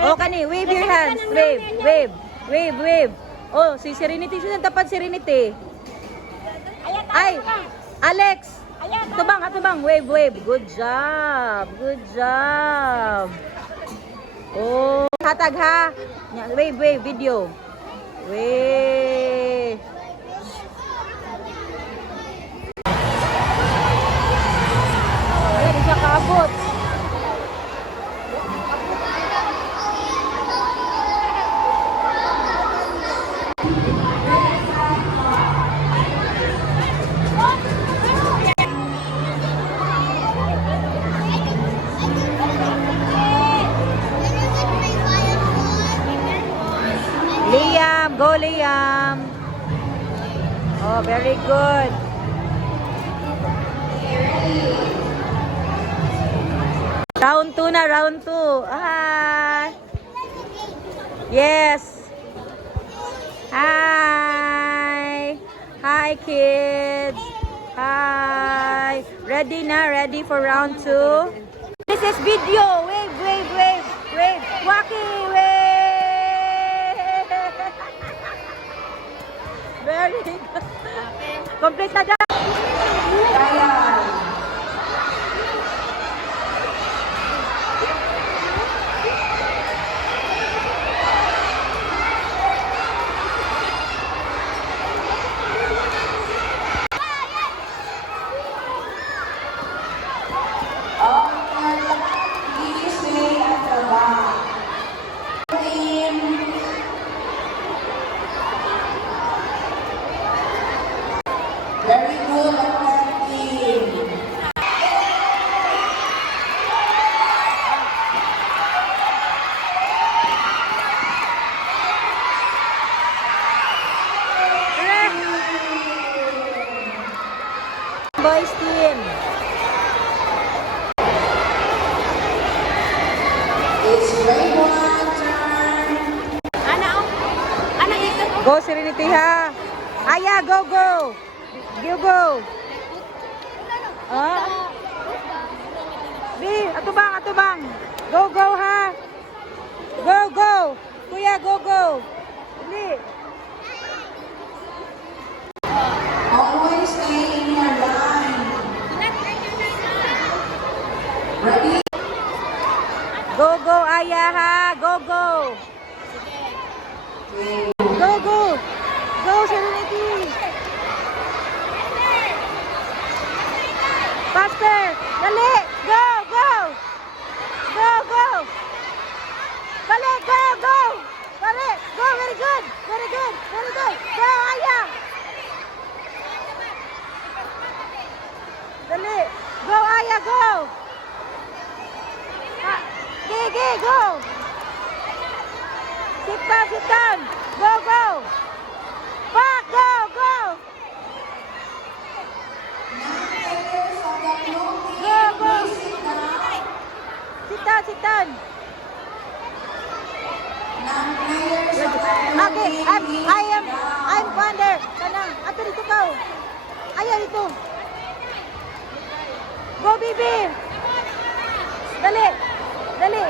Oh, kani, wave your hands. Wave, wave, wave, wave. Oh, si Serenity. Sino tapat Serenity? Ay, Alex. Atubang, atubang. Wave, wave. Good job. Good job. Oh, hatag ha. Wave, wave, video. Wave. Ay, di siya kaabot. Liam, go Liam. Oh, very good. Round 2 na, round 2. Ah. Yes. Hi. Hi kids. Hi. Ready na, ready for round 2? This is video. Wave, wave, wave. Wave. Wacky, wave. Very good. Complete na dyan. Very good, athletic team. Boys team. It's Raymond's turn. Go Serenity ha. Aya, go, go. You go. Ah. Bi, atubang, atubang. Go, go ha. Go, go. Kuya, go, go. Dili. Always stay in your line. Ready? Go, go, Aya ha. Go, go. Go, go. Go, Serenity. Faster. Dali. Go, go. Go, go. Dali, go, go. Dali. Go, very good. Very good. Very good. Go, Aya. Dali. Go, Aya, go. Gigi, go. Sit down, sit down. Go, go. Back, go, go. Players of the blue team, Go, go. please sit down. Sit down, sit down. Non-players of the blue Okay, team, please I'm sit down. Wander. Kanang, ato dito ka. Ayaw dito. Go, Bibi. Dali. Dali.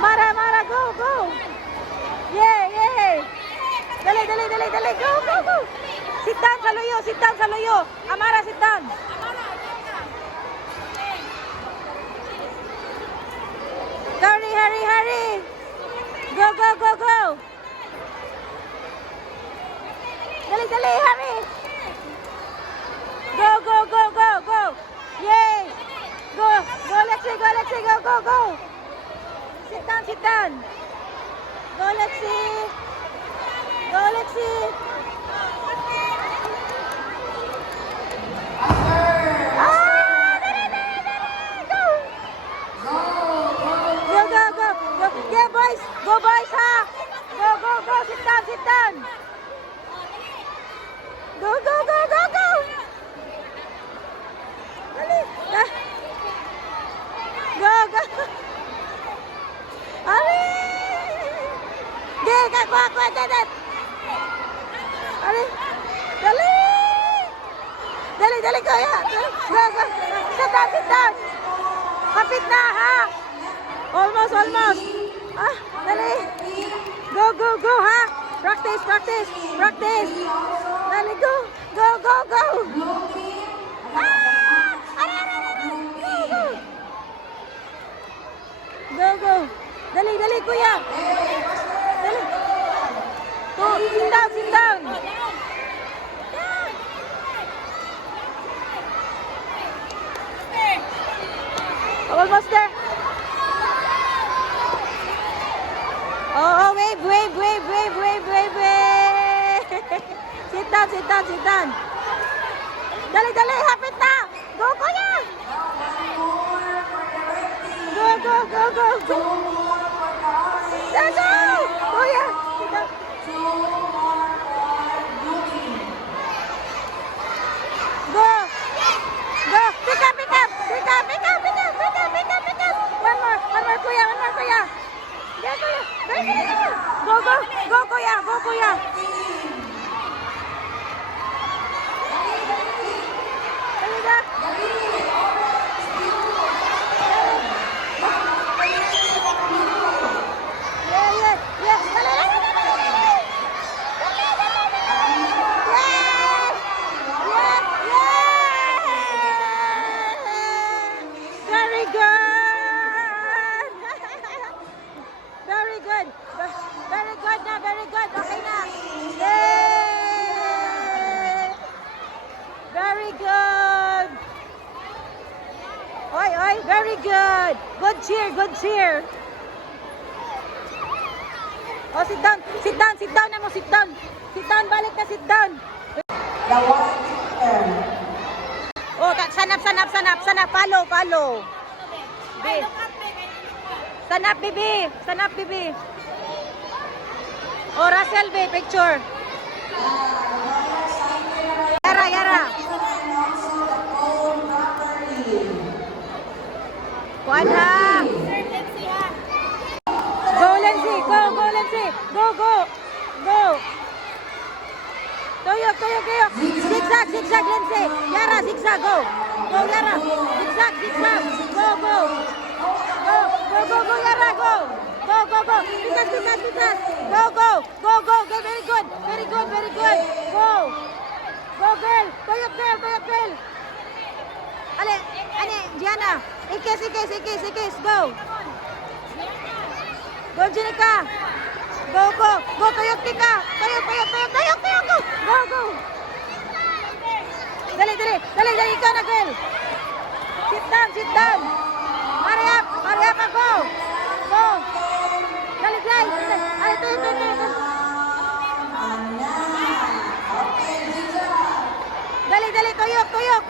Mara, Mara, go, go. Yeah, yeah. Dali, dali, dali, dali. Go, go, go. Sit down sa loyo, sit down sa loyo. Amara, sit down. Hurry, hurry, hurry. Go, go, go, go. Dali, dali, hurry. Go, go, go, go, go. Yay. Go, go, Lexi, go, Lexi, go, go, go. Sit down, sit down. Go, Lexi. Go, Lexi. Ah, dali, dali, dali. Go. Go, go, go, go. Yeah, boys. Go, boys, ha. Go, go, go. Sit down, sit down. Go, go, go, go, go. Dali. Ah. Go, go. Ali. Gay, aku, dadat. Ali. Dali. Dali, dali, go, ya. Go, go. Sit down, sit down. Kapit na, ha. Almost, almost. Go, go, go, ha? Practice, practice, practice. Dali, go. Go, go, go. Blue team. Ah! Ara, ara, ara, ara. Go, go. Go, go. Dali, dali, kuya. Dali. Go, sit down, sit down. Almost there. Oh, wave, wave, wave, wave, wave, wave, wave. Sit down, sit down, sit down. Dali, dali, hapit na. Go, kuya. Go, go, go, go, go. Let's go. Kuya. Sit down. Go. Go. Pick up, pick up. Pick up, pick up, pick up, pick up, pick up, pick up. One more, kuya, one more, kuya. Yeah, kuya. Dali, dali, dali. Go, go, go, kuya, go, kuya. Dali na. Yeah, yeah, yeah. Dali, dali, dali, dali. Dali, dali, dali. Yeah. Yeah, yeah. Very good. Very good. Very good na, very good. Okay na. Yay! Very good. Oy, oy, very good. Good cheer, good cheer. Oh, sit down. Sit down, sit down na mo, sit down. Sit down, balik na, sit down. The white team. Oh, sanap, sanap, sanap, sanap. Follow, follow. Bi. Sanap, bibi. Sanap, bibi. Oh, Russell, bi, picture. Yara, yara. And also the gold properly. Kuan ha. Go, Lindsay. Go, go, Lindsay. Go, go. Go. Tuyok, tuyok, tuyok. Zigzag, zigzag, Lindsay. Yara, zigzag, go. Go, Yara. Zigzag, zigzag. Go, go. Go, go, go, go, Yara, go. Go, go, go. Pitas, pitas, pitas. Go, go. Go, go. Go, very good. Very good, very good. Go. Go, girl. Tuyok, girl, tuyok, girl. Ale, Gianna. Ikis, ikis, ikis, ikis. Go. Go, Jenica. Go, go. Go, tuyok, tika. Tuyok, tuyok, tuyok, tuyok, tuyok, go. Go, go. Dali, dali. Dali, dali. Ikaw na, girl. Sit down, sit down. Hurry up, go. Go. Dali, dali. Ay, tuyok, tuyok, tuyok. Dali, dali. Tuyok, tuyok.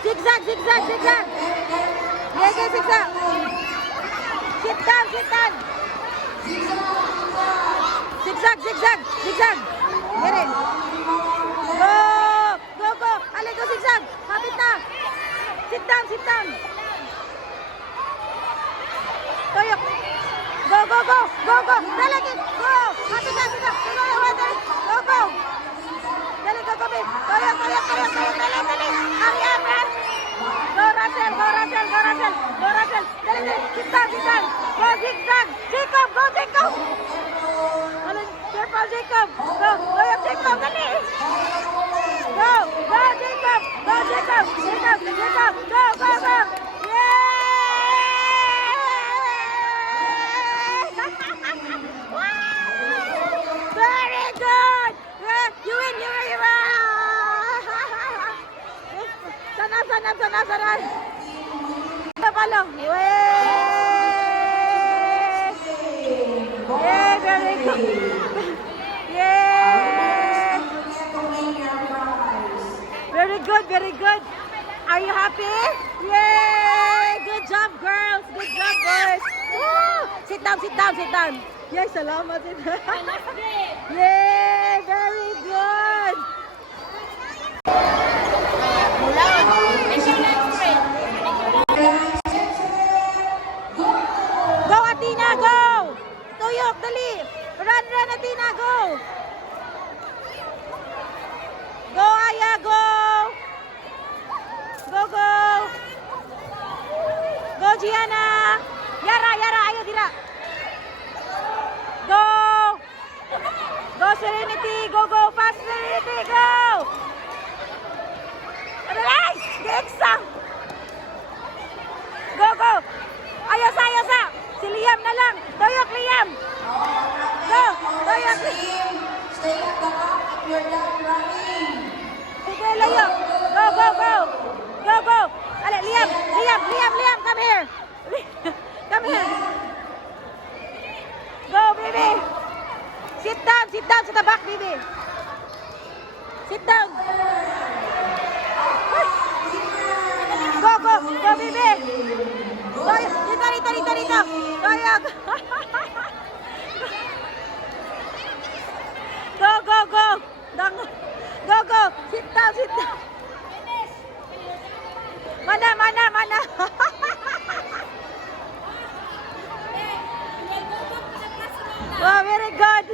Zigzag, zigzag, zigzag. Yeah, yeah, zigzag. Sit down, sit down. Zigzag, zigzag, zigzag. Here. Go, go, go. Ale, go zigzag. Kapit na. Sit down, sit down. Toyok. Go, go, go. Go, go. Dali, go. Kapit na, kapit na. Go, go. Dali, go, go, babe. Toyok, toyok, toyok, toyok. Dali, dali. Hurry up, man. Go, Russell, go, Russell, go, Russell. Go, Russell. Dali, dali. Sit down, sit down. Go, zigzag. Jacob, go, Jacob. Careful, Jacob. Go, Toyok, Jacob. Dali. Go, go, Jacob. Go, Jacob. Jacob, Jacob. Go, go, go. Very good! You win, you win, you win! Sanap, sanap, sanap, sanap! Palong! Yay! Yay, very good! Yay! Very good, very good! Are you happy? Yay! Good job, girls! Good job, boys! Woo! Sit down, sit down, sit down! Yay, salamat! Sit down! Yay! Very good! Go, Athena, go! Tuyok, dali! Run, run, Athena, go! Go, Aya, go! Go, go! Go, Gianna! Yara, Yara, ayo dira! Go! ka lang. Toyok, Liam. Go. Toyok. Team, stay at the back if you're done running. Sige, layo. Go, go, go. Go, go. Ale, Liam. Liam, Liam, Liam. Come here. Come here. Go, baby. Sit down sa the back, baby. Sit down. Go, go, go, baby. Toyok, dito. Toyok. Go, go, go. Go, go. Sit down. Mana. Oh, very good.